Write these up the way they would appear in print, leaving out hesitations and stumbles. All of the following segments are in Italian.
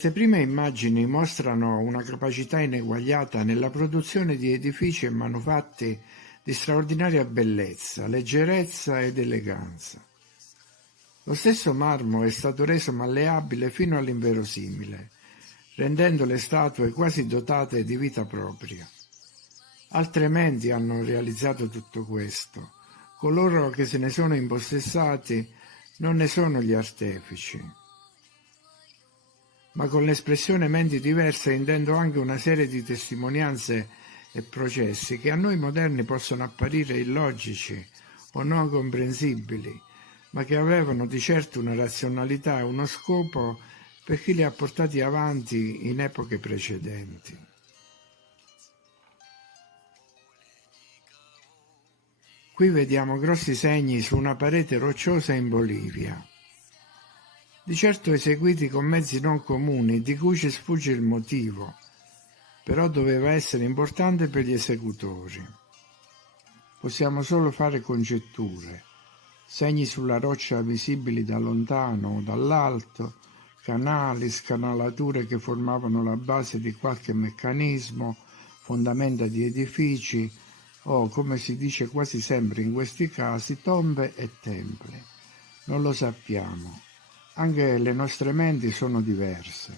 Queste prime immagini mostrano una capacità ineguagliata nella produzione di edifici e manufatti di straordinaria bellezza, leggerezza ed eleganza. Lo stesso marmo è stato reso malleabile fino all'inverosimile, rendendo le statue quasi dotate di vita propria. Altre menti hanno realizzato tutto questo. Coloro che se ne sono impossessati non ne sono gli artefici. Ma con l'espressione menti diverse intendo anche una serie di testimonianze e processi che a noi moderni possono apparire illogici o non comprensibili, ma che avevano di certo una razionalità e uno scopo per chi li ha portati avanti in epoche precedenti. Qui vediamo grossi segni su una parete rocciosa in Bolivia, di certo eseguiti con mezzi non comuni, di cui ci sfugge il motivo, però doveva essere importante per gli esecutori. Possiamo solo fare congetture, segni sulla roccia visibili da lontano o dall'alto, canali, scanalature che formavano la base di qualche meccanismo, fondamenta di edifici o, come si dice quasi sempre in questi casi, tombe e templi. Non lo sappiamo. Anche le nostre menti sono diverse.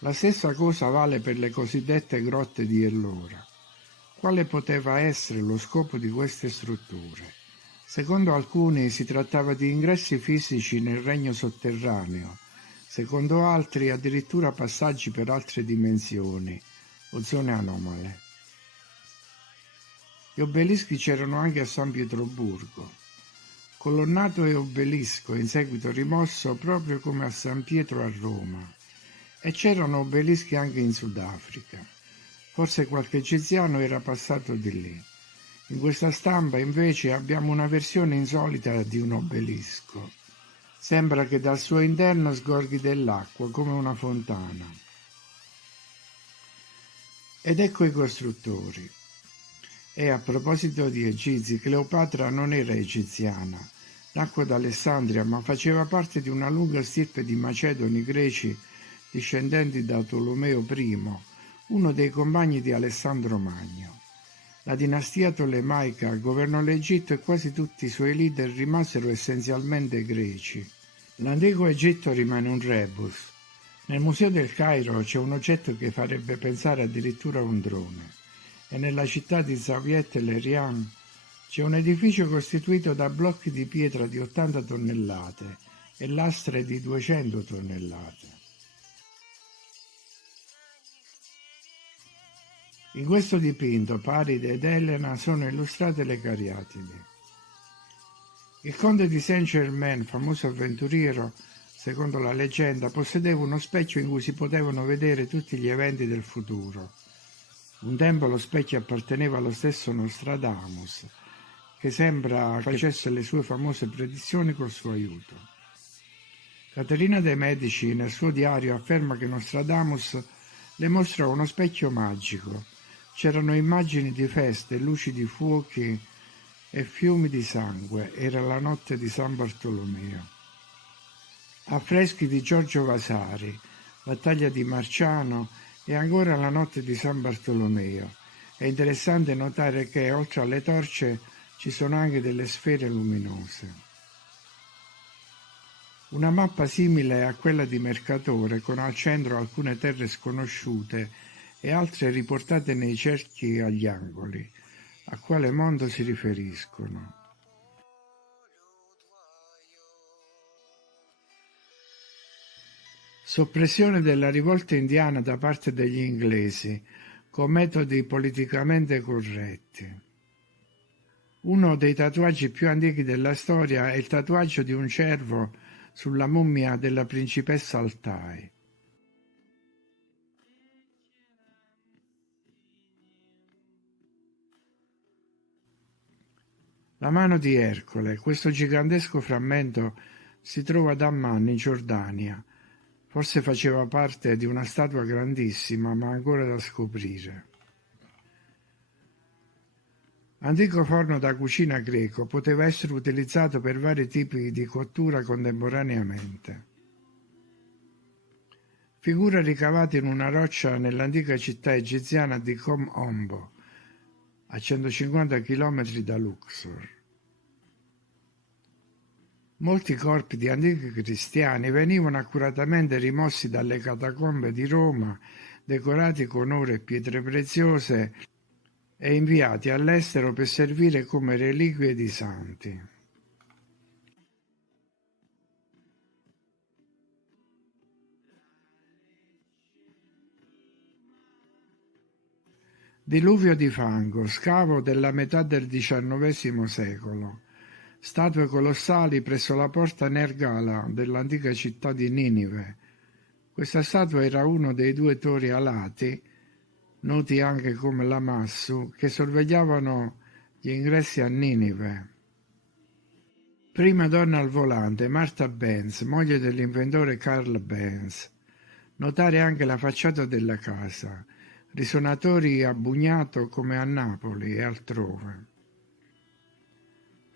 La stessa cosa vale per le cosiddette grotte di Ellora. Quale poteva essere lo scopo di queste strutture? Secondo alcuni si trattava di ingressi fisici nel regno sotterraneo, secondo altri addirittura passaggi per altre dimensioni o zone anomale. Gli obelischi c'erano anche a San Pietroburgo. Colonnato e obelisco in seguito rimosso proprio come a San Pietro a Roma. E c'erano obelischi anche in Sudafrica. Forse qualche egiziano era passato di lì. In questa stampa invece abbiamo una versione insolita di un obelisco. Sembra che dal suo interno sgorghi dell'acqua come una fontana. Ed ecco i costruttori. E a proposito di egizi, Cleopatra non era egiziana, nacque ad Alessandria, ma faceva parte di una lunga stirpe di macedoni greci discendenti da Tolomeo I, uno dei compagni di Alessandro Magno. La dinastia tolemaica governò l'Egitto e quasi tutti i suoi leader rimasero essenzialmente greci. L'antico Egitto rimane un rebus. Nel Museo del Cairo c'è un oggetto che farebbe pensare addirittura a un drone. E nella città di Zawiet el-Erian c'è un edificio costituito da blocchi di pietra di 80 tonnellate e lastre di 200 tonnellate. In questo dipinto Paride ed Elena sono illustrate le cariatidi. Il conte di Saint-Germain, famoso avventuriero, secondo la leggenda, possedeva uno specchio in cui si potevano vedere tutti gli eventi del futuro. Un tempo lo specchio apparteneva allo stesso Nostradamus, che sembra facesse le sue famose predizioni col suo aiuto. Caterina de' Medici nel suo diario afferma che Nostradamus le mostrò uno specchio magico. C'erano immagini di feste, luci di fuochi e fiumi di sangue. Era la notte di San Bartolomeo. Affreschi di Giorgio Vasari, battaglia di Marciano e ancora la notte di San Bartolomeo. È interessante notare che oltre alle torce ci sono anche delle sfere luminose. Una mappa simile a quella di Mercatore, con al centro alcune terre sconosciute e altre riportate nei cerchi agli angoli. A quale mondo si riferiscono? Soppressione della rivolta indiana da parte degli inglesi, con metodi politicamente corretti. Uno dei tatuaggi più antichi della storia è il tatuaggio di un cervo sulla mummia della principessa Altai. La mano di Ercole, questo gigantesco frammento, si trova ad Amman, in Giordania. Forse faceva parte di una statua grandissima, ma ancora da scoprire. Antico forno da cucina greco, poteva essere utilizzato per vari tipi di cottura contemporaneamente. figura ricavata in una roccia nell'antica città egiziana di Kom Ombo, a 150 km da Luxor. Molti corpi di antichi cristiani venivano accuratamente rimossi dalle catacombe di Roma, decorati con oro e pietre preziose e inviati all'estero per servire come reliquie di santi. Diluvio di fango, scavo della metà del XIX secolo. Statue colossali presso la porta Nergala dell'antica città di Ninive. Questa statua era uno dei due tori alati, noti anche come Lamassu, che sorvegliavano gli ingressi a Ninive. Prima donna al volante, Martha Benz, moglie dell'inventore Carl Benz. Notare anche la facciata della casa, risuonatori a Bugnato come a Napoli e altrove.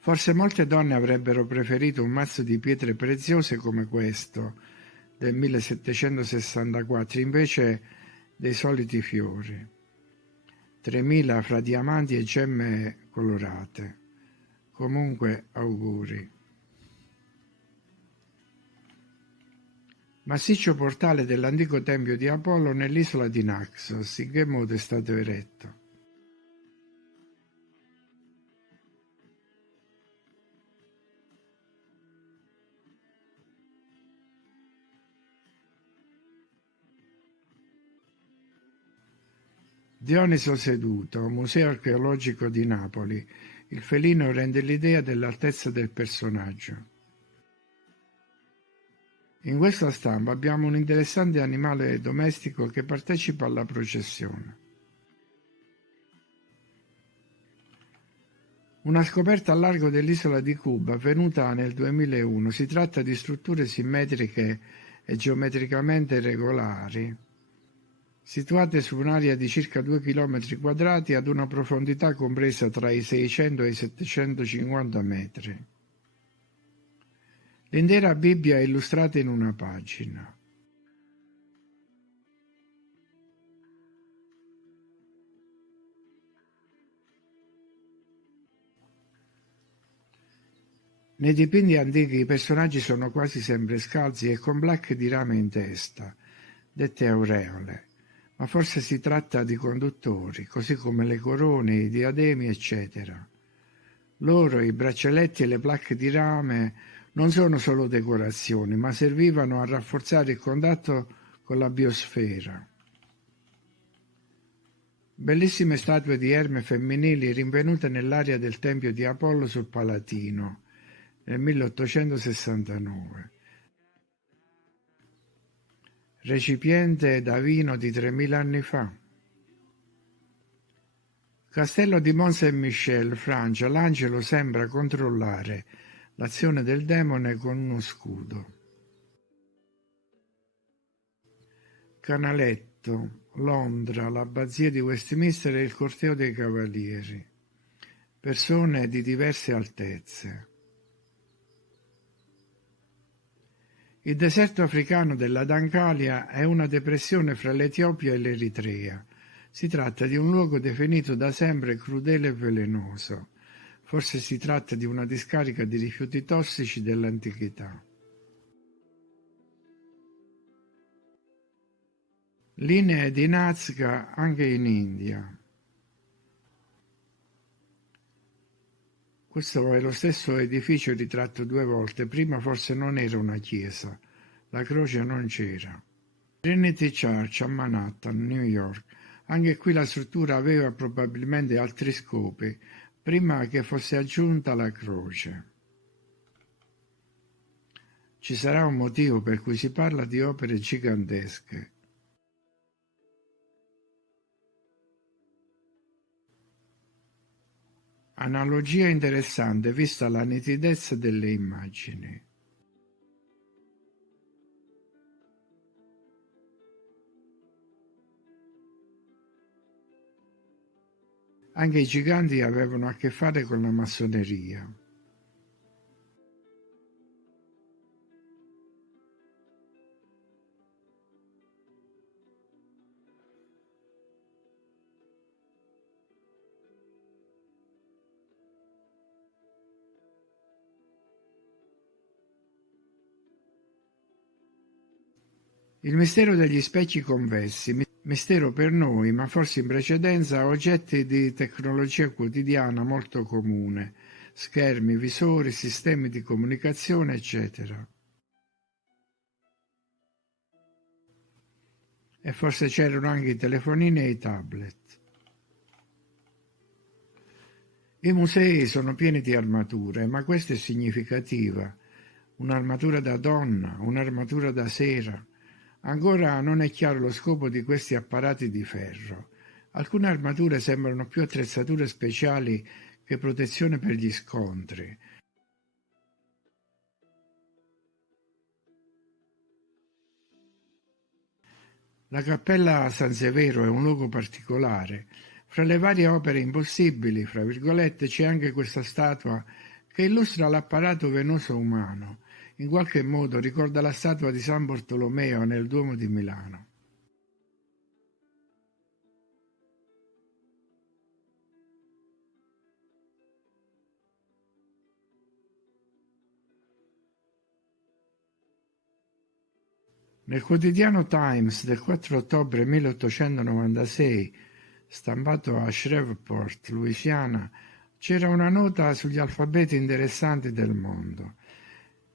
Forse molte donne avrebbero preferito un mazzo di pietre preziose come questo, del 1764, invece dei soliti fiori. 3.000 fra diamanti e gemme colorate. Comunque, auguri. Massiccio portale dell'antico tempio di Apollo nell'isola di Naxos, in che modo è stato eretto? Dioniso seduto, Museo archeologico di Napoli. Il felino rende l'idea dell'altezza del personaggio. In questa stampa abbiamo un interessante animale domestico che partecipa alla processione. Una scoperta al largo dell'isola di Cuba avvenuta nel 2001. Si tratta di strutture simmetriche e geometricamente regolari, situate su un'area di circa 2 km quadrati ad una profondità compresa tra i 600 e i 750 metri. L'intera Bibbia è illustrata in una pagina. Nei dipinti antichi i personaggi sono quasi sempre scalzi e con placche di rame in testa, dette aureole, ma forse si tratta di conduttori, così come le corone, i diademi, eccetera. L'oro, i braccialetti e le placche di rame non sono solo decorazioni, ma servivano a rafforzare il contatto con la biosfera. Bellissime statue di erme femminili rinvenute nell'area del Tempio di Apollo sul Palatino nel 1869. Recipiente da vino di 3000 anni fa. Castello di Mont-Saint-Michel, Francia. L'angelo sembra controllare l'azione del demone con uno scudo. Canaletto, Londra, l'abbazia di Westminster e il corteo dei cavalieri. Persone di diverse altezze. Il deserto africano della Dancalia è una depressione fra l'Etiopia e l'Eritrea. Si tratta di un luogo definito da sempre crudele e velenoso. Forse si tratta di una discarica di rifiuti tossici dell'antichità. Linee di Nazca anche in India. Questo è lo stesso edificio ritratto 2 volte. Prima forse non era una chiesa, la croce non c'era. Trinity Church a Manhattan, New York. Anche qui la struttura aveva probabilmente altri scopi, prima che fosse aggiunta la croce. Ci sarà un motivo per cui si parla di opere gigantesche. Analogia interessante vista la nitidezza delle immagini. Anche i giganti avevano a che fare con la massoneria. Il mistero degli specchi convessi, mistero per noi, ma forse in precedenza oggetti di tecnologia quotidiana molto comune, schermi, visori, sistemi di comunicazione, eccetera. E forse c'erano anche i telefonini e i tablet. I musei sono pieni di armature, ma questa è significativa. Un'armatura da donna, un'armatura da sera. Ancora non è chiaro lo scopo di questi apparati di ferro. Alcune armature sembrano più attrezzature speciali che protezione per gli scontri. La Cappella San Severo è un luogo particolare. Fra le varie opere impossibili, fra virgolette, c'è anche questa statua che illustra l'apparato venoso umano. In qualche modo ricorda la statua di San Bartolomeo nel Duomo di Milano. Nel quotidiano Times del 4 ottobre 1896, stampato a Shreveport, Louisiana, c'era una nota sugli alfabeti interessanti del mondo.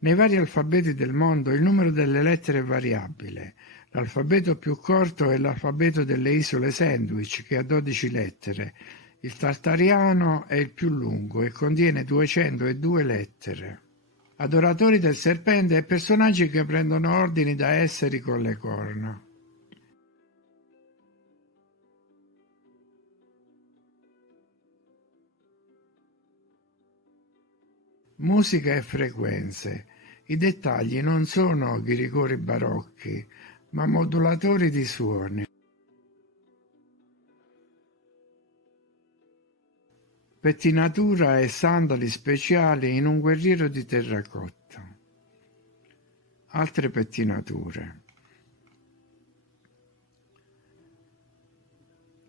Nei vari alfabeti del mondo il numero delle lettere è variabile. L'alfabeto più corto è l'alfabeto delle isole Sandwich, che ha 12 lettere. Il tartariano è il più lungo e contiene 202 lettere. Adoratori del serpente e personaggi che prendono ordini da esseri con le corna. Musica e frequenze. I dettagli non sono ghirigori barocchi, ma modulatori di suoni. Pettinatura e sandali speciali in un guerriero di terracotta. Altre pettinature.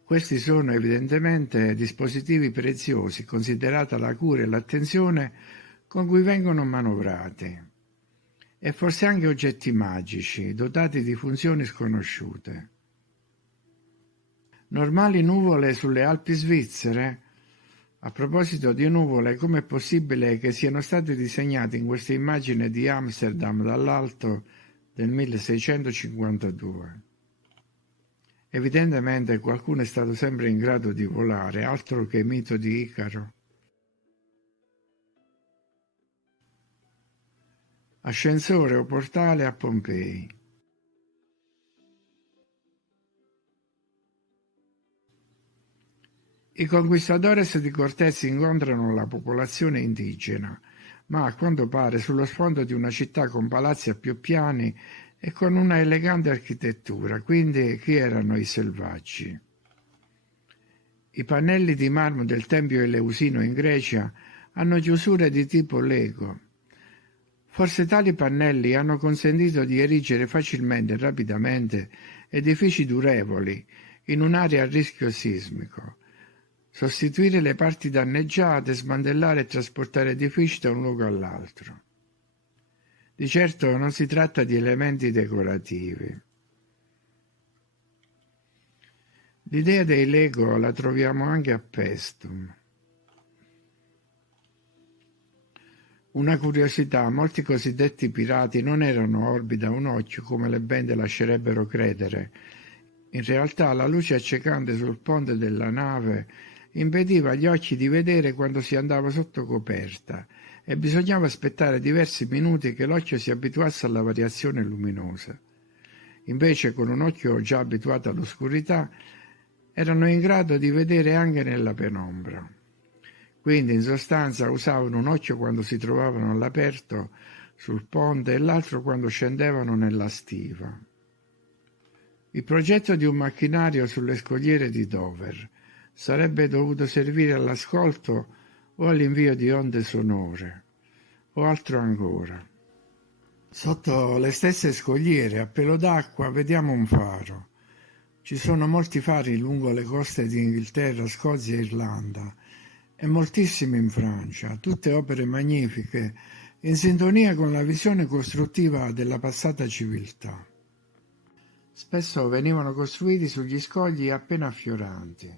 Questi sono evidentemente dispositivi preziosi, considerata la cura e l'attenzione con cui vengono manovrati, e forse anche oggetti magici, dotati di funzioni sconosciute. Normali nuvole sulle Alpi svizzere? A proposito di nuvole, com'è possibile che siano state disegnate in questa immagine di Amsterdam dall'alto del 1652? Evidentemente qualcuno è stato sempre in grado di volare, altro che mito di Icaro. Ascensore o portale a Pompei. I conquistadores di Cortés incontrano la popolazione indigena, ma a quanto pare sullo sfondo di una città con palazzi a più piani e con una elegante architettura, quindi chi erano i selvaggi? I pannelli di marmo del Tempio Eleusino in Grecia hanno chiusure di tipo Lego. Forse tali pannelli hanno consentito di erigere facilmente e rapidamente edifici durevoli in un'area a rischio sismico, sostituire le parti danneggiate, smantellare e trasportare edifici da un luogo all'altro. Di certo non si tratta di elementi decorativi. L'idea dei Lego la troviamo anche a Paestum. Una curiosità, molti cosiddetti pirati non erano orbi da un occhio come le bende lascerebbero credere. In realtà la luce accecante sul ponte della nave impediva agli occhi di vedere quando si andava sotto coperta e bisognava aspettare diversi minuti che l'occhio si abituasse alla variazione luminosa. Invece, con un occhio già abituato all'oscurità, erano in grado di vedere anche nella penombra. Quindi, in sostanza, usavano un occhio quando si trovavano all'aperto sul ponte e l'altro quando scendevano nella stiva. Il progetto di un macchinario sulle scogliere di Dover sarebbe dovuto servire all'ascolto o all'invio di onde sonore, o altro ancora. Sotto le stesse scogliere, a pelo d'acqua, vediamo un faro. Ci sono molti fari lungo le coste di Inghilterra, Scozia e Irlanda, e moltissimi in Francia, tutte opere magnifiche, in sintonia con la visione costruttiva della passata civiltà. Spesso venivano costruiti sugli scogli appena affioranti.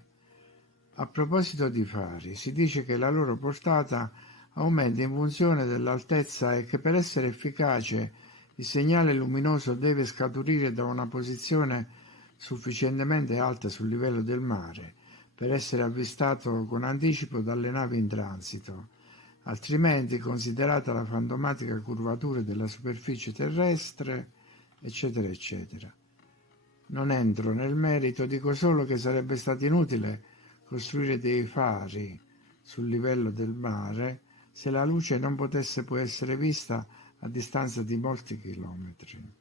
A proposito di fari, si dice che la loro portata aumenta in funzione dell'altezza e che per essere efficace il segnale luminoso deve scaturire da una posizione sufficientemente alta sul livello del mare per essere avvistato con anticipo dalle navi in transito, altrimenti, considerata la fantomatica curvatura della superficie terrestre, eccetera, eccetera. Non entro nel merito, dico solo che sarebbe stato inutile costruire dei fari sul livello del mare se la luce non potesse poi essere vista a distanza di molti chilometri.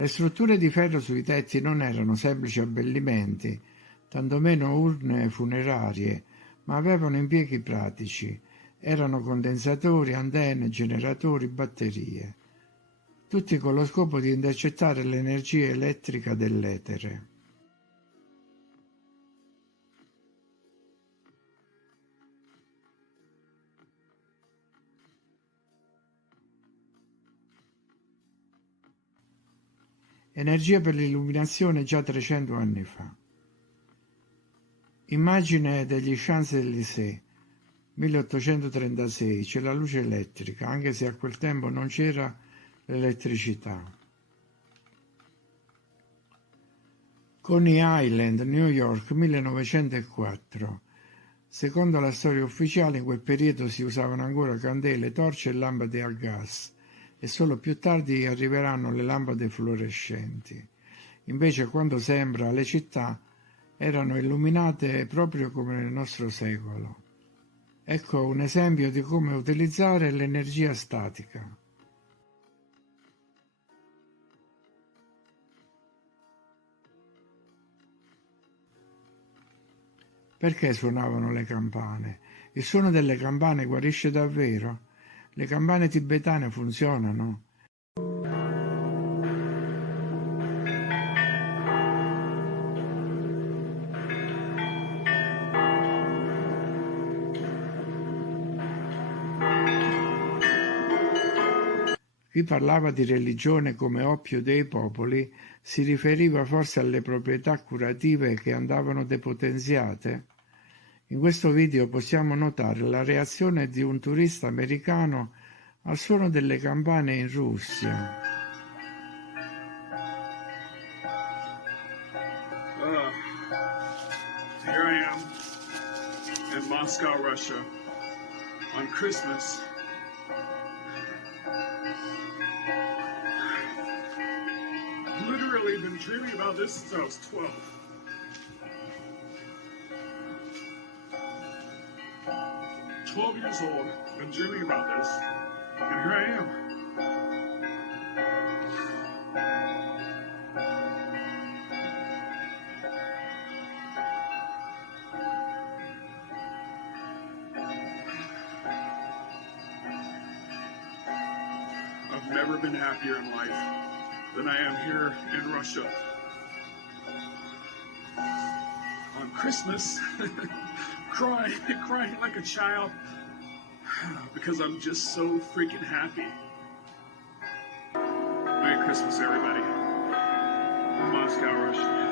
Le strutture di ferro sui tetti non erano semplici abbellimenti, tantomeno urne funerarie, ma avevano impieghi pratici. Erano condensatori, antenne, generatori, batterie, tutti con lo scopo di intercettare l'energia elettrica dell'etere. Energia per l'illuminazione già 300 anni fa. Immagine degli Champs-Élysées, 1836, c'è la luce elettrica, anche se a quel tempo non c'era l'elettricità. Coney Island, New York, 1904. Secondo la storia ufficiale, in quel periodo si usavano ancora candele, torce e lampade a gas, e solo più tardi arriveranno le lampade fluorescenti. Invece, quando sembra, le città erano illuminate proprio come nel nostro secolo. Ecco un esempio di come utilizzare l'energia statica. Perché suonavano le campane? Il suono delle campane guarisce davvero? Le campane tibetane funzionano? Chi parlava di religione come oppio dei popoli si riferiva forse alle proprietà curative che andavano depotenziate? In questo video possiamo notare la reazione di un turista americano al suono delle campane in Russia. Here I am in Moscow, Russia, on Christmas. Literally been dreaming about this since I was 12. Years old, been dreaming about this, and here I am. I've never been happier in life than I am here in Russia. On Christmas, crying like a child because I'm just so freaking happy. Merry Christmas, everybody. Moscow, Russia.